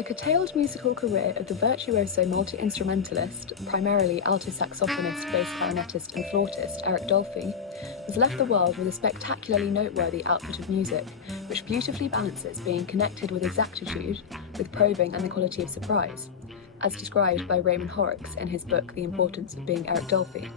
The curtailed musical career of the virtuoso multi-instrumentalist, primarily alto saxophonist, bass clarinetist and flautist Eric Dolphy, has left the world with a spectacularly noteworthy output of music, which beautifully balances being connected with exactitude, with probing and the quality of surprise, as described by Raymond Horrocks in his book The Importance of Being Eric Dolphy.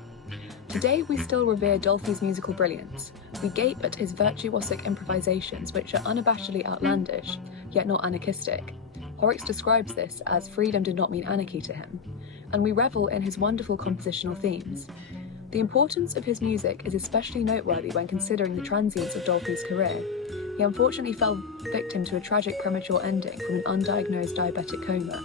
Today we still revere Dolphy's musical brilliance. We gape at his virtuosic improvisations, which are unabashedly outlandish, yet not anarchistic. Horrocks describes this as freedom did not mean anarchy to him, and we revel in his wonderful compositional themes. The importance of his music is especially noteworthy when considering the transience of Dolphy's career. He unfortunately fell victim to a tragic premature ending from an undiagnosed diabetic coma.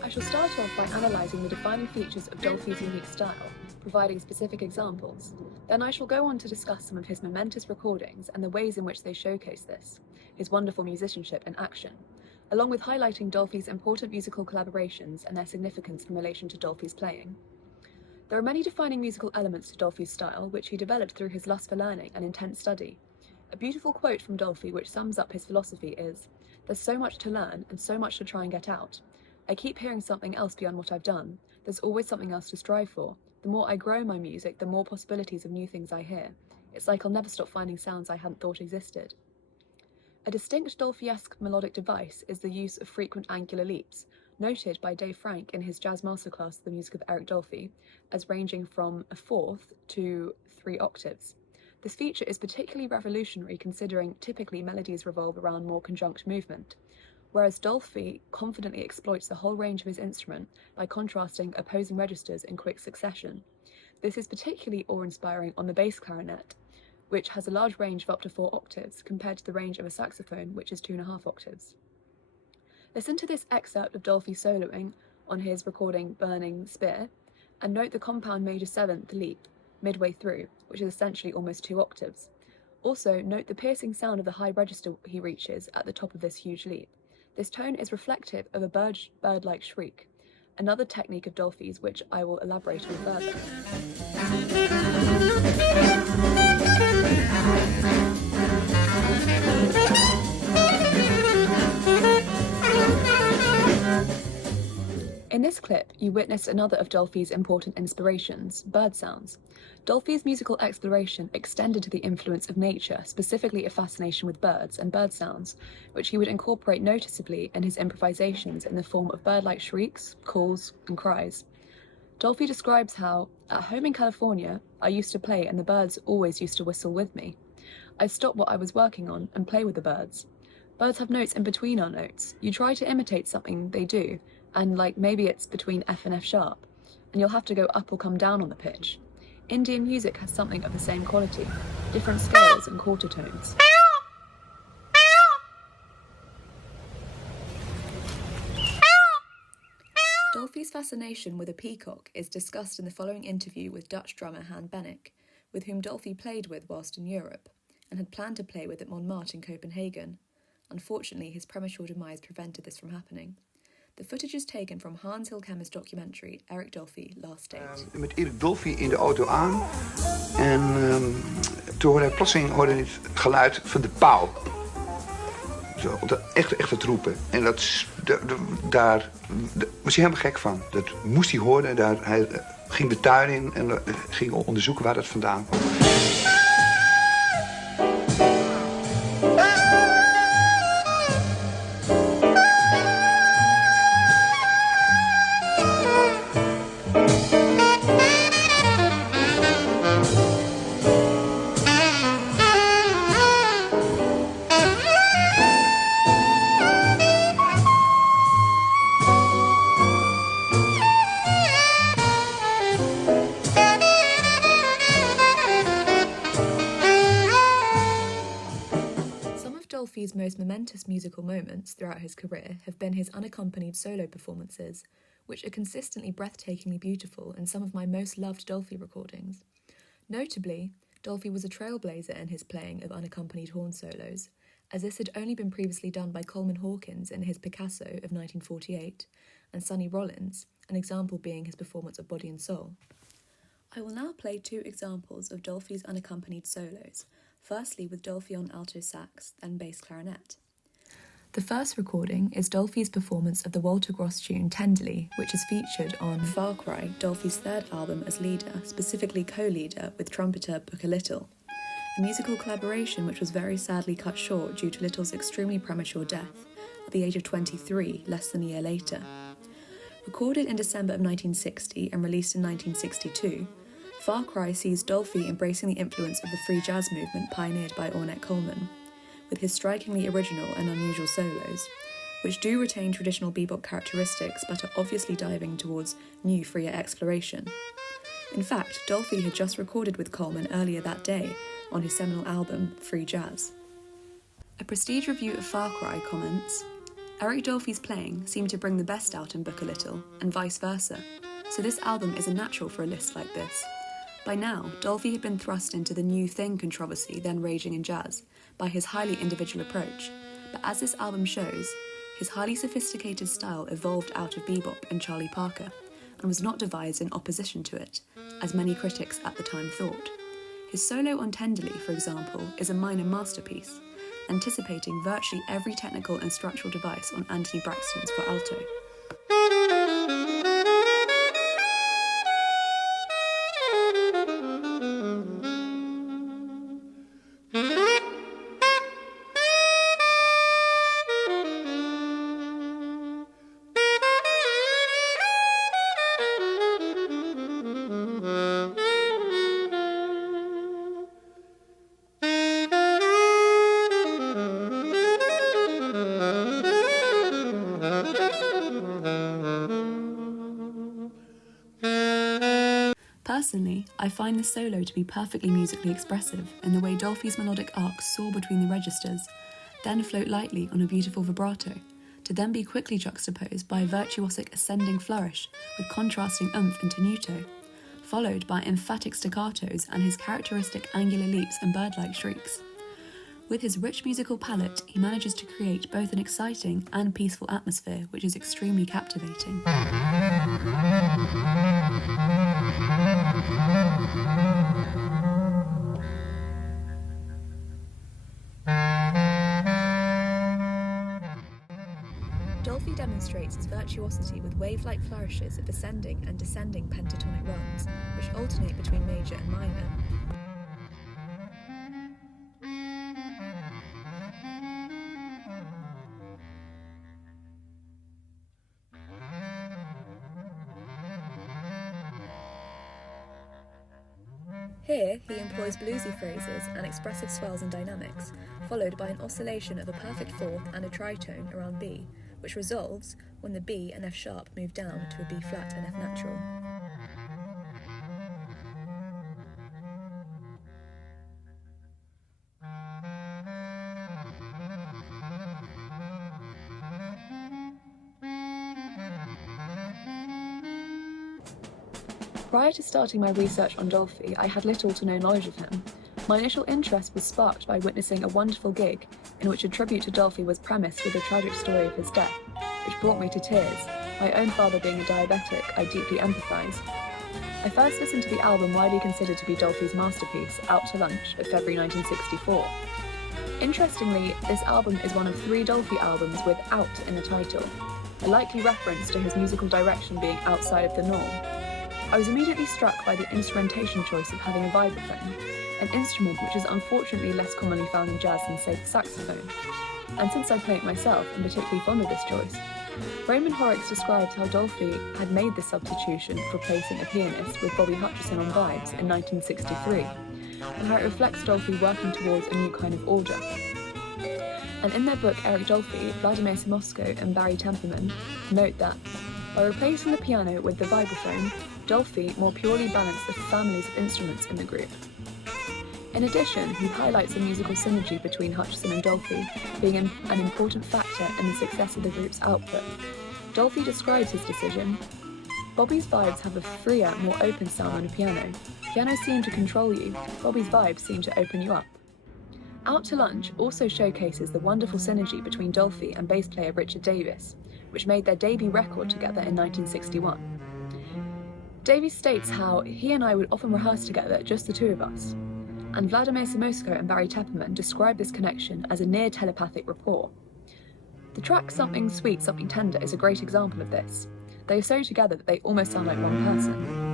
I shall start off by analysing the defining features of Dolphy's unique style, providing specific examples. Then I shall go on to discuss some of his momentous recordings and the ways in which they showcase this, his wonderful musicianship in action, along with highlighting Dolphy's important musical collaborations and their significance in relation to Dolphy's playing. There are many defining musical elements to Dolphy's style, which he developed through his lust for learning and intense study. A beautiful quote from Dolphy which sums up his philosophy is, "There's so much to learn and so much to try and get out. I keep hearing something else beyond what I've done. There's always something else to strive for. The more I grow my music, the more possibilities of new things I hear. It's like I'll never stop finding sounds I hadn't thought existed." A distinct Dolphy-esque melodic device is the use of frequent angular leaps, noted by Dave Frank in his jazz masterclass The Music of Eric Dolphy, as ranging from a fourth to 3 octaves. This feature is particularly revolutionary considering typically melodies revolve around more conjunct movement, whereas Dolphy confidently exploits the whole range of his instrument by contrasting opposing registers in quick succession. This is particularly awe-inspiring on the bass clarinet, which has a large range of up to 4 octaves, compared to the range of a saxophone, which is 2.5 octaves. Listen to this excerpt of Dolphy soloing on his recording Burning Spear, and note the compound major 7th leap midway through, which is essentially almost 2 octaves. Also, note the piercing sound of the high register he reaches at the top of this huge leap. This tone is reflective of a bird-like shriek, another technique of Dolphy's which I will elaborate on further. In this clip, you witnessed another of Dolphy's important inspirations, bird sounds. Dolphy's musical exploration extended to the influence of nature, specifically a fascination with birds and bird sounds, which he would incorporate noticeably in his improvisations in the form of bird-like shrieks, calls, and cries. Dolphy describes how, at home in California, I used to play and the birds always used to whistle with me. I'd stop what I was working on and play with the birds. Birds have notes in between our notes. You try to imitate something they do, and maybe it's between F and F sharp, and you'll have to go up or come down on the pitch. Indian music has something of the same quality, different scales and quarter tones. Dolphy's fascination with a peacock is discussed in the following interview with Dutch drummer Han Bennick, with whom Dolphy played with whilst in Europe, and had planned to play with at Montmartre in Copenhagen. Unfortunately, his premature demise prevented this from happening. The footage is taken from Hans Hilkemmer's documentary Eric Dolphy, Last Date. Met Eric Dolphy in de auto aan en toen hoorde hij plotseling het geluid van de pauw. Zo, echt het roepen. En daar was hij helemaal gek van. Dat moest hij horen. Hij ging de tuin in en ging onderzoeken waar dat vandaan kwam. Dolphy's most momentous musical moments throughout his career have been his unaccompanied solo performances, which are consistently breathtakingly beautiful and some of my most loved Dolphy recordings. Notably, Dolphy was a trailblazer in his playing of unaccompanied horn solos, as this had only been previously done by Coleman Hawkins in his Picasso of 1948, and Sonny Rollins, an example being his performance of Body and Soul. I will now play 2 examples of Dolphy's unaccompanied solos, firstly with Dolphy on alto sax, then bass clarinet. The first recording is Dolphy's performance of the Walter Gross tune Tenderly, which is featured on Far Cry, Dolphy's third album as leader, specifically co-leader with trumpeter Booker Little, a musical collaboration which was very sadly cut short due to Little's extremely premature death at the age of 23, less than a year later. Recorded in December of 1960 and released in 1962, Far Cry sees Dolphy embracing the influence of the free jazz movement pioneered by Ornette Coleman, with his strikingly original and unusual solos, which do retain traditional bebop characteristics but are obviously diving towards new, freer exploration. In fact, Dolphy had just recorded with Coleman earlier that day on his seminal album, Free Jazz. A Prestige review of Far Cry comments, "Eric Dolphy's playing seemed to bring the best out in Booker Little, and vice versa, so this album is a natural for a list like this. By now, Dolphy had been thrust into the new thing controversy then raging in jazz by his highly individual approach, but as this album shows, his highly sophisticated style evolved out of bebop and Charlie Parker, and was not devised in opposition to it, as many critics at the time thought. His solo on Tenderly, for example, is a minor masterpiece, anticipating virtually every technical and structural device on Anthony Braxton's for alto. Personally, I find the solo to be perfectly musically expressive in the way Dolphy's melodic arcs soar between the registers, then float lightly on a beautiful vibrato, to then be quickly juxtaposed by a virtuosic ascending flourish with contrasting oomph and tenuto, followed by emphatic staccatos and his characteristic angular leaps and bird-like shrieks. With his rich musical palette, he manages to create both an exciting and peaceful atmosphere which is extremely captivating. Dolphy demonstrates his virtuosity with wave-like flourishes of ascending and descending pentatonic runs, which alternate between major and minor. Here, he employs bluesy phrases and expressive swells and dynamics, followed by an oscillation of a perfect fourth and a tritone around B, which resolves when the B and F sharp move down to a B flat and F natural. Prior to starting my research on Dolphy, I had little to no knowledge of him. My initial interest was sparked by witnessing a wonderful gig in which a tribute to Dolphy was premised with the tragic story of his death, which brought me to tears. My own father being a diabetic, I deeply empathise. I first listened to the album widely considered to be Dolphy's masterpiece, Out to Lunch, of February 1964. Interestingly, this album is one of 3 Dolphy albums with Out in the title, a likely reference to his musical direction being outside of the norm. I was immediately struck by the instrumentation choice of having a vibraphone, an instrument which is unfortunately less commonly found in jazz than, say, the saxophone. And since I play it myself, I'm particularly fond of this choice. Raymond Horrocks described how Dolphy had made this substitution of replacing a pianist with Bobby Hutcherson on vibes in 1963, and how it reflects Dolphy working towards a new kind of order. And in their book Eric Dolphy, Vladimir Simosko and Barry Temperman note that, by replacing the piano with the vibraphone, Dolphy more purely balanced the families of instruments in the group. In addition, he highlights the musical synergy between Hutcherson and Dolphy being an important factor in the success of the group's output. Dolphy describes his decision. Bobby's vibes have a freer, more open sound on a piano. Pianos seem to control you, Bobby's vibes seem to open you up. Out to Lunch also showcases the wonderful synergy between Dolphy and bass player Richard Davis, which made their debut record together in 1961. Davies states how he and I would often rehearse together, just the two of us, and Vladimir Simosko and Barry Tepperman describe this connection as a near telepathic rapport. The track Something Sweet, Something Tender is a great example of this. They are so together that they almost sound like one person.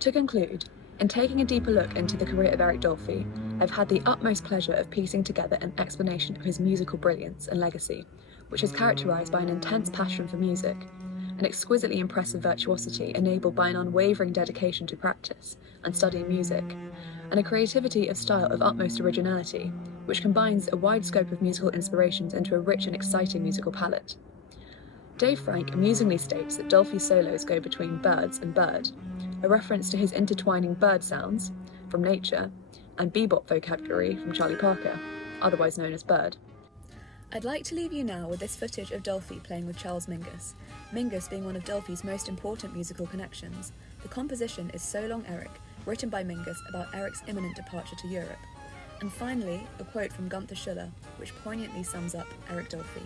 To conclude, in taking a deeper look into the career of Eric Dolphy, I've had the utmost pleasure of piecing together an explanation of his musical brilliance and legacy, which is characterised by an intense passion for music, an exquisitely impressive virtuosity enabled by an unwavering dedication to practice and studying music, and a creativity of style of utmost originality, which combines a wide scope of musical inspirations into a rich and exciting musical palette. Dave Frank amusingly states that Dolphy's solos go between birds and bird, a reference to his intertwining bird sounds from nature and bebop vocabulary from Charlie Parker, otherwise known as Bird. I'd like to leave you now with this footage of Dolphy playing with Charles Mingus, Mingus being one of Dolphy's most important musical connections. The composition is So Long Eric, written by Mingus about Eric's imminent departure to Europe. And finally, a quote from Gunther Schuller, which poignantly sums up Eric Dolphy.